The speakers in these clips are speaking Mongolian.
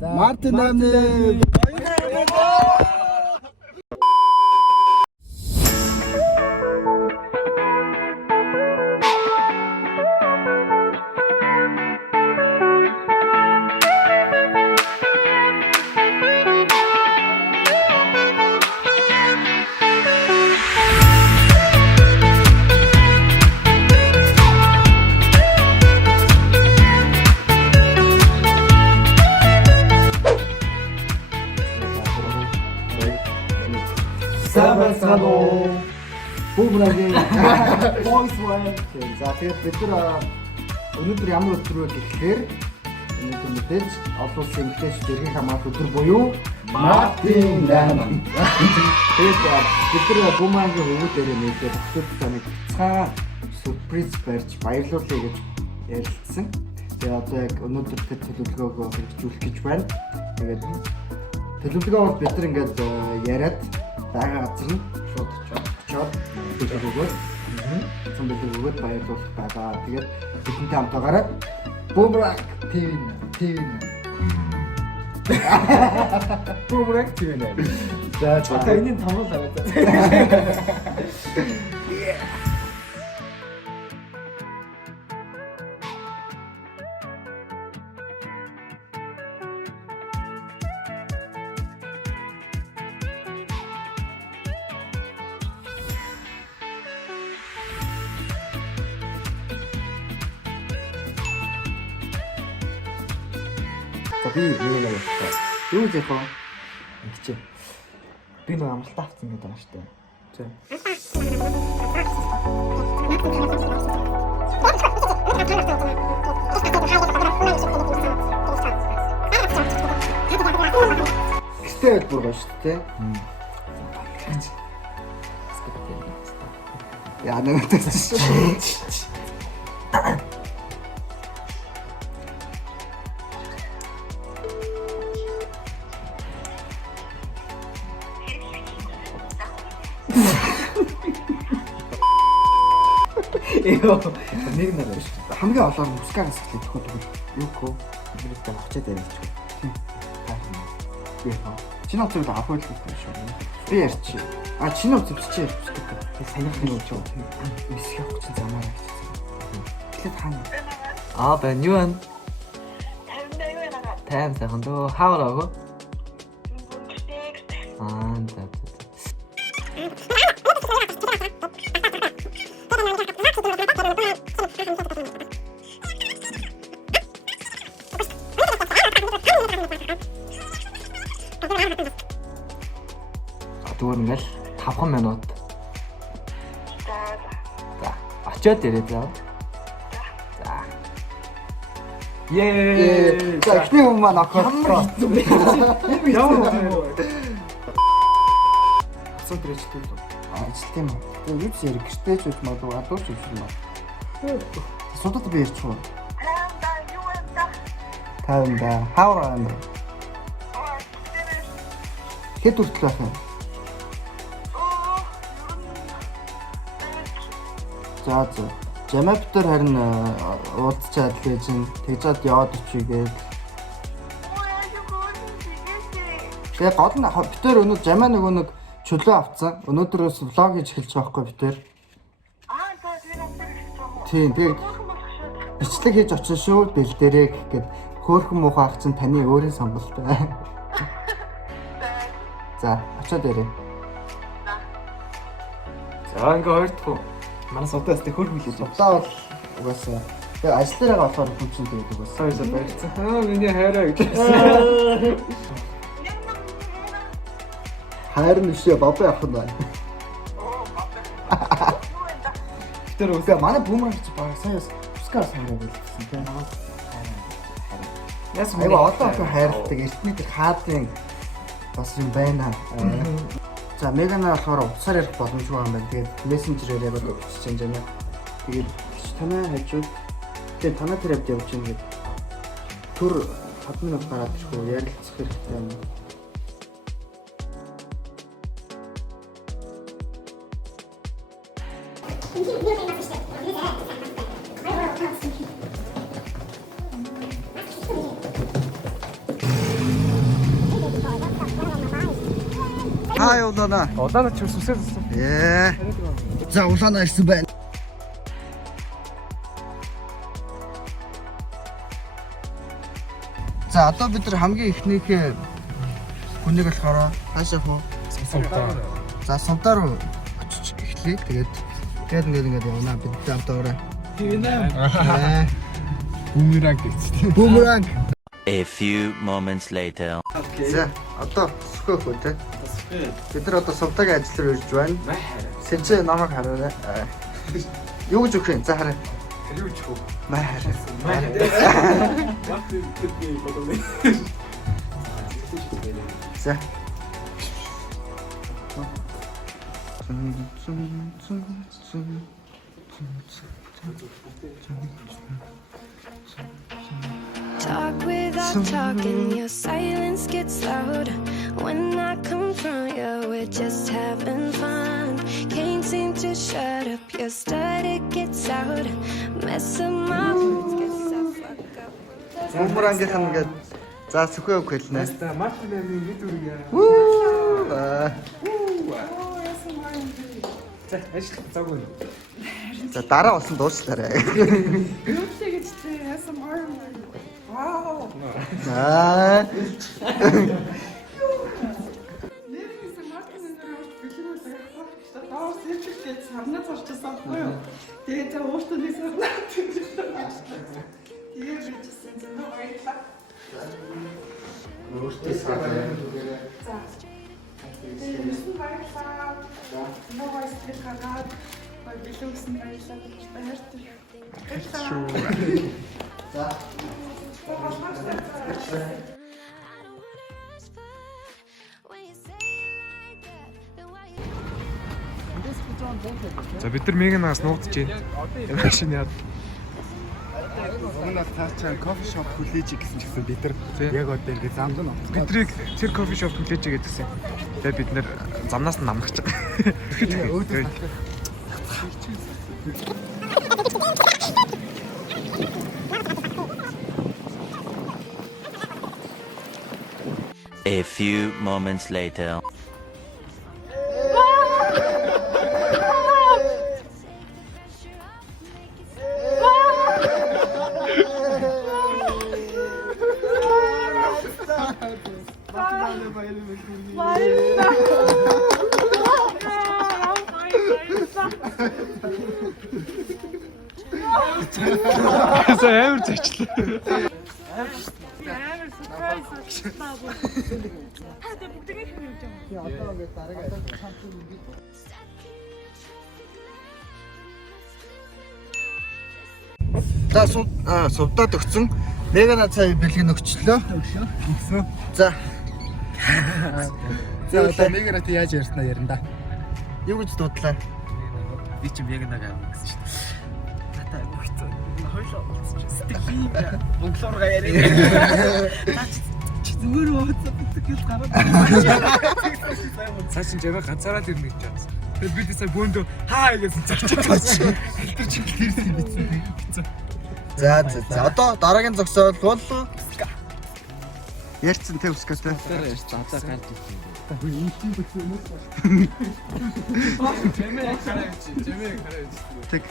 Мартин Амны. Сабасано Бүүмрагийн Boys One. За тэгээд бид нар өнөөдөр ямар өдөр вэ гэхээр өнөөдөр мэдээж олон улсын эмэгтэйчүүд эрхийн хамгаалалт өдөр буюу Мартин Дан. Тэгээд бид нар Бүүмрагийн өвөг дээрээ нэлээд бүхэл таныг цаа сюрприз барьж баярлуулъя гэж ярилцсан. Тэгээд одоо яг өнөөдөр тэр төлөвлөгөөгөө хэрэгжүүлэх гэж байна. Тэгээд төлөвлөгөө бол бид нар ингээд яриад байгаа газар нь шууд очоод төлөвлөгөөгөө зөвлөгөөгөө баярлуулах байгаа. Тэгээд бидэнтэй хамтаагаараа Boomerang TV Boomerang TV. За одоо энэний томлоо аваад. Би нэг явах. Юу зэх вэ? Ингэч. Би нэг амралтаа авсан гэдэг байгаа шүү дээ. Гэтэл бүр гоё шүү дээ. Яа нэг төсөж. Нэг нэр шүү дээ. Хамгийн олоор мускагаас эхлэх төгөд юу гоо бидтэй очиад ярих ч. Чиний утсыг авах байх шүү. Би ярьчих. Чиний утсыг чи ярьчих. Би санийх нь юу ч юм. Мисх явах чинь замаар гэж. Тэгэхээр хаана? байна юу байна? Тайм сайхан дөө хаагараагүй. За. Тэгвэл ингээл 5 минут. За. Очоод ирээд яа. За. Ее. За ихний хүмүүс маань авах. Ямар асуу төрөжтэй л. Тийм үү. Тэгээд юу ч ярих гэртээ ч үж магадгүй адууч үж юм. Судад би ярьчих уу? Тайванда. Хавраа амир. Хэд хүртэл байх юм? За. Жамаптер харин уулзчаад л гэж тэгжээд яваад очие гээд. Тэгээ гол нь битэр өнөө жамаа нэг чөлөө авцсан. Өнөөдрөөс влог хийж эхэлж байгаа байхгүй битэр. Тийм тэгээд бичлэг хийж очих шүү бэлдэрээ гэхэд хөөхөн муухай ах чинь таны өөрийн сонголттой. За очоод ирээ. За ингээ хоёрдох уу? Манаас удаас тэг хөр хүлээж байна. Удаа бол угаасаа тэгээ ажил дээр байгаа болохоор хүн чинь тэгээд угаасаа Сойсоо барьцсан. Миний хайраа гэж. хайр нь шээ бабаа явах нь байна. Тэр үсээ манай Boomerang ч баг сая Пускар санаа байлгсан тийм аа. Яс мэ одоо хайрладаг эртний тэр хаадын бас юм байна. За мегана болохоор утсаар ярих боломжгүй юм байна. Тэгээд мессенжерээр яг бичиж юм байна. Тэгээд танай хажууд тэгээд танай тэр явж явж ингээд төр 5 минут гараад ирэх ярилцах хэрэгтэй юм. Хаа улаана. Улаанаа ч үсээс үссэн. За улаана ирсэн байна. За одоо бид нар хамгийн ихнийхээ хүнийг болохоор хаашаа хөө? Сувдаа. За сувдаа руу очиж эхлэе. Тэгээд явна бид хамтаа. Бумеранг гэж. Бумеранг. A few moments later. За одоо өсгөх үү те. Бид нар одоо сувдагийн ажил руу ирж байна. Сэжээ намайг хараарай. Юу гэж өгөх юм? За хараа. Юу ч хөө. За. Talk without talking, your silence gets loud. When I confront you, we're just having fun. Can't seem to shut up, your stutter gets out. Mess up my words, guess I fuck up. Бумерангийнх нь ингээд за сүхөө өгөх хэлнэ. Таста Мартин амийн нэг үргээ. За ажил завгүй. За дараа болсон дуучлаарай. Юу ч гэж чи яасан юм. Вау. Аа. Нэрээс Мартин нэрээр бэлгүүл яах вэ? Доор сэрчилгээд сарнаа зорчсон байхгүй юу? Тэгээд за ууштай нэг сарнаа тийжсэн. Тэгээд бичсэн зэн нөө баярлаа. Өөртөө сарнаа. За. Тэгээд баярлаа. Нөө баярлах хагаад бэлгүүлсэн баярлаа гэж баяртай. Баярлаа. За. I don't wanna rush, but when you say it like that, then why you За бид нар Мегнаас нуугдж байна. Машин яа. Угнаа таачаа кофе шоп хүлээж гэсэн чигсэн бид нар яг одоо ингэ замд нь оцгоо. Бидрийг тэр кофе шоп хүлээж гэдэгсэн. Тэгээ бид нар замнаас нь намгаж байгаа. A few moments later. За амар зочлоо. Амар surprise болчихлаа. Хаад бүгдийг хэлж байгаа. Одоо ингээд дараагийн хамт ингээд За сувдаад өгсөн. Мегана цай бэлгэн өгчлөө. За. За одоо Мегана ти яаж ярьснаа ярина да. Юу гэж дудлаа? Би чи Мегнаг аав гэсэн шүү дээ. Тата бүгд хойлоо болчихсон. Стихи бонглорга яриа. Зүгээр ууцаа битгэл гараад. Цааш нь жаа ганцаараа ирнэ гэж бодсон. Тэгээд би тэсээ бөөндөө хаа гэсэн цачиж. Тэр чинь тэрсэн битсэн. За одоо дараагийн зогсоол бол ярьцсан тэ өскөтэй. Одоо гарч ирсэн. Тэг.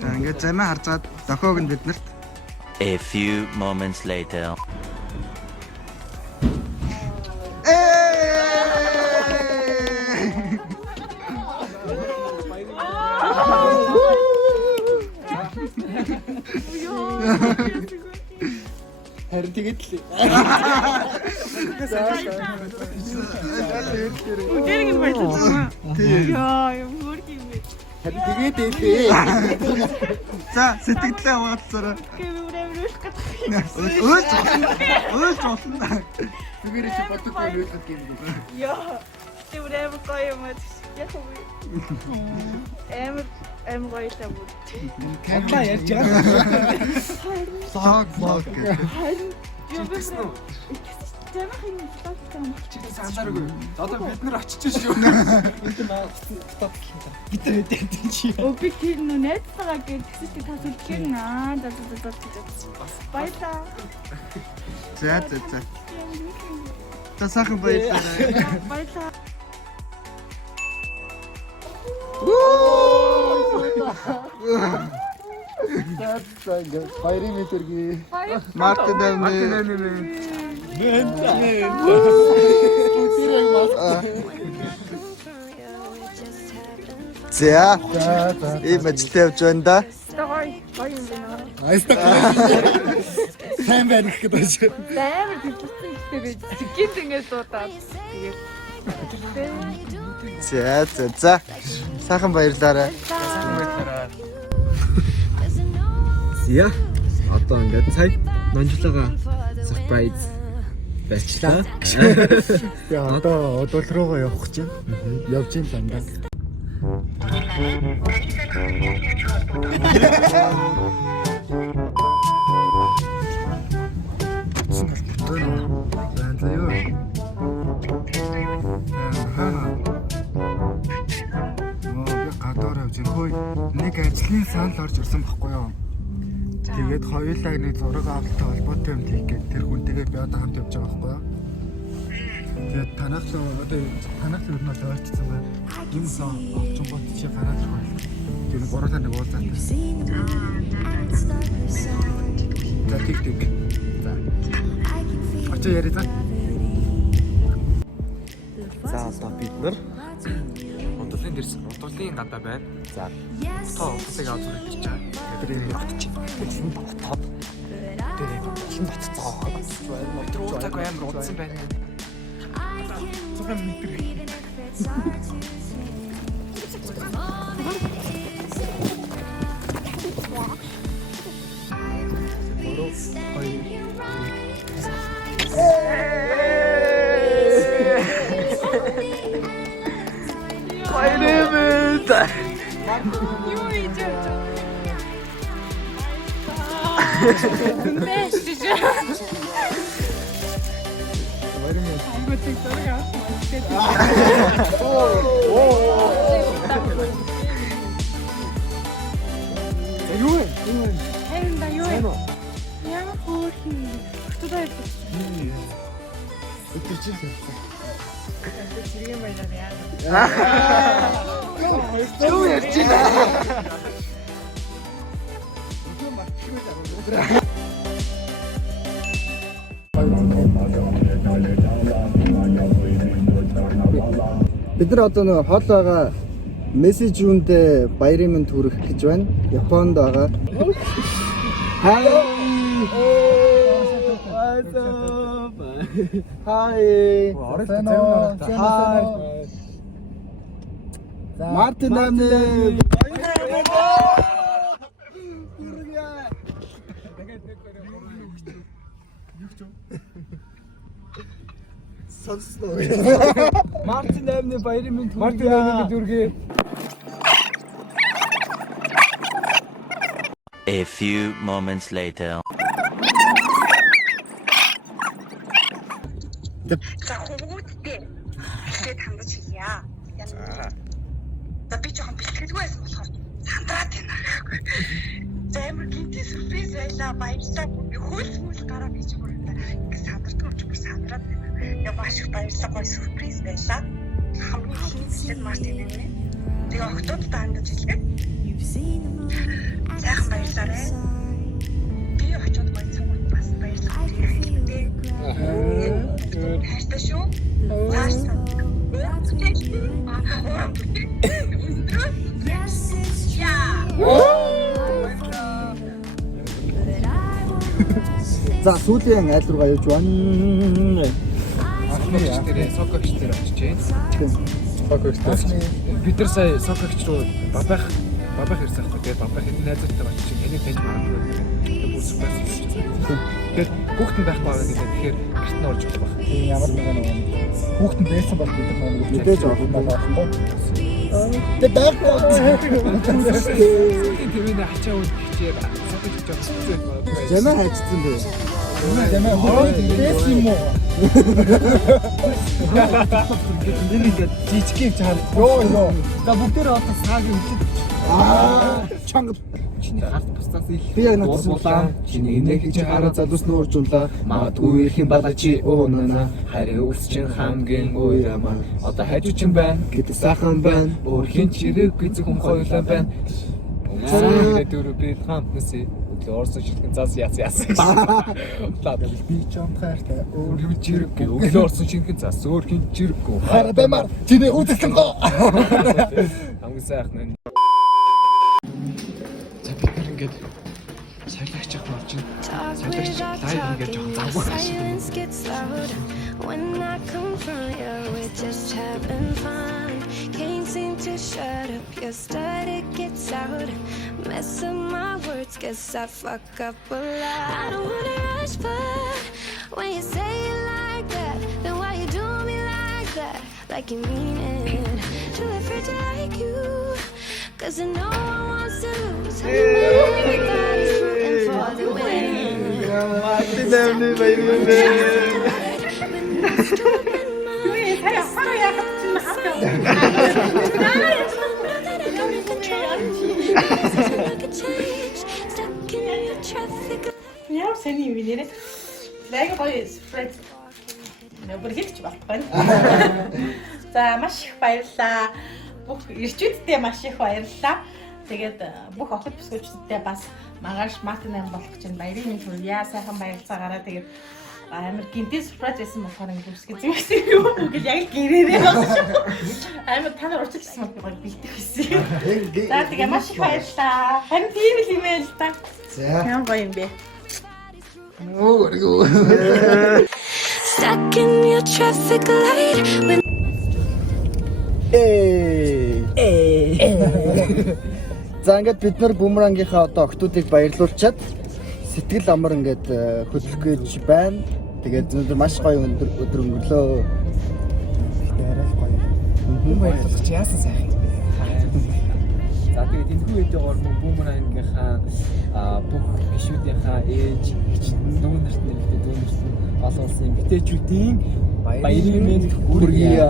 За ингээд замаа харцаад дохоог нь биднэрт A few moments later. харин тэгээд л Бүгдийг нь баярлалаа. Яа, юм хөрх юм бэ. харин тэгээд ээ. За сэтгэлдээ хаваалцаараа. Гэмрэмрүүлэх Өөлж болно. Зүгээр чи боддоггүй нөлөөлөх юм бэ. Яа. Гэмрэм гоё юм аа. Яг уу. Эм гоёлаа бүр. Камла ярьж байгаа. Саг лог. Юу бэ? Тэмэх юм болчихсон юм чи. Сандаргүй. Одоо бид нар очиж шүү. Энд маа бид нар дэдэн чи. Би тэр нөө найзтайгаа гэсэн чи та сүлжээ наа. Баярлаа. За. За сайхан баярлалаа. Баярлалаа. Баярын өдргий. Мартин амны. За. Ийм ажилтаа явж байна да. Гоё юм байна. Айста. Сайн байна гэх гэдэг шиг. Амар төвчсөн ихтэй гинт ингэж дуудаад. Тэгээд За. Сайхан баярлалаа. Яа. Одоо ингээд цаг нонжлоогоо surprise байчлаа. Тэгээ одоо удал руугаа явах гэж байна. Явж ин дандаа. Нэг ажлын санал орж ирсэн байхгүй юу? Тэгээд хоёулаа нэг зураг авалттай холбоотой юм хийх гээд тэр хүнтэйгээ би одоо хамт явж байгаа байхгүй юу? Тэгээд танах л одоо танах л өрнөд ойрцсан байна. Юм сон овчон бот чи гараад ирэх байна. Тэгээд гурлаа нэг уулзаад. За тик. За. Очоо яри за. За одоо бид нар Удалын гадаа байна. за Тоо утсыг авч ирж байгаа. тэрийг ботчих. Тэгсэн ботоод тэрийг хин ботцоо. Тэр уудаг амар удсан байна. Бид нар одоо нэг хол байгаа мессеж үүндээ баярын мэнд хүргэх гэж байна. Японд байгаа. Хай. Хай. Мартин амны. Мартин амны баярын мэнд хүргэе. A few moments later. За хүмүүстээ ихлээд хандаж хийя. За би жоохон бэлтгэлгүй байсан болохоор сандраад байна гэхгүй. За амар гинти сюрприз байлаа. Баярлалаа. Би хөлс гараа бич бүрээ. Ингээ сандрдаг юм чи би сандраад байна. Яа маш их баярлалаа. Гоё сюрприз байлаа. Хамгийн ихэнх Мартин нэмээ. Тэгээ октодод хандаж хэлгээд. Сайхан баярлалаа. Би очиод гоё цагт бас баярлалаа. Хайртай шүү. За сүүлийн аль руугаа явж байна? Сокогч дээр очиж байна. Бид нар сая сокогч руу бабах ирсэн байхгүй. Тэгээд бабах хэд найзтай очиж энийг таньж магадгүй. Тэгээд бүр сүпэс хийж байна. Тэгээд хүүхдэн байхгүй байгаа гэдэг. Тэгэхээр гэрт нь орж ирэх баг. Ямар нэг хүүхдэн байсан бол бид нар мэдээж авах байна. Тэгээд байхгүй. Тэрний хачаа үл хичээр сокогч жоохон хэцүү. Жамаа хайцсан бэ? Жамаа хөөс юм уу? Энийг жижиг юм чам. Йоо. За бүгдээр одоо сааг юм чи. Чанга чиний харт бусдаас их Би яг надад чиний нэг гэж хараа залуус нууржуулаа магадгүй их юм бала чи уунана харин өвс чин хамгийн уйрамаа одоо хажуу чин байна гэдэг сайхан байна өөр хин чирэггүй зөвхөн хоёулаа байна Сэрэг дөрөв бид хамтнасаа өглөө орсон шилхэн зас яц. Би ч юм хайртай өөр хин чирэггүй өглөө орсон шилхэн зас өөр хин чирэггүй хараа баймаар чиний үзэлтэн гоо. Хамгийн сайхан нь. За бид нар ингээд саялагч явах болж байна. Talk without talking, your silence gets loud. When I confront you, we're just having fun. Can't seem to shut up, your static gets out. Mess up my words, guess I fuck up a lot. I don't wanna rush, but when you say it like that, then why you do me like that? Like you mean it. Too afraid to like you, cause I know I want to lose. Everybody's rooting for the winning. Яа сэний юм нэрээ. Лайга гоё спред. Нэмэр хэлж байна. За маш их баярлалаа. Бүх ирчүүдтэй маш их баярлалаа. Тэгээд бүх охид бүсгүйчдтэй бас маргааш Мартин ам болох гэж баярын мэнд хүргье. Сайхан баярлцаагаараа тэгээд амар гинтээ сюрприз байсан болохоор ингэ үсгэж байсан юм. Ингээл яг л гэрээрээ болсон. Амар та нар урьдчилсан бол гоё бэлдэх байсан. За тэгээд маш их баярлалаа. Харин тийм л юм байл та. За. Яа гоё юм бэ. Stuck in your traffic light when За ингээд бид нар бумерангийнхаа одоо охтуудыг баярлуулчаад сэтгэл амар ингээд хөдлөх гэж байна. Тэгээд өнөөдөр маш гоё өдөр өнгөрлөө. Арай гоё. Баярлалаа яасан сайхан. За тэгээд энэ үеийнээр бумерангийнхаа бүх гишүүдийнхаа ээж дүү нарт нэлээд дүү нарт олон улсын эмэгтэйчүүдийн баярын мэнд хүргье.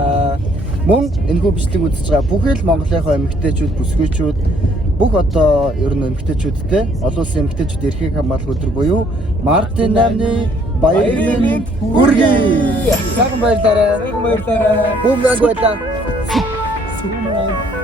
Мөн энэхүү бичлэг үзэж байгаа бүхэл Монголынхаа эмэгтэйчүүд, бүсгүйчүүд бүх одоо ер нь эмэгтэйчүүдтэй олон улсын эмэгтэйчүүд эрхийг хамгаалах өдөр буюу Мартин 8-ны баярын мэнд хүргье. Сайхан баярлалаа. Сайхан баярлалаа. Бумеранг байлаа. Сүмэн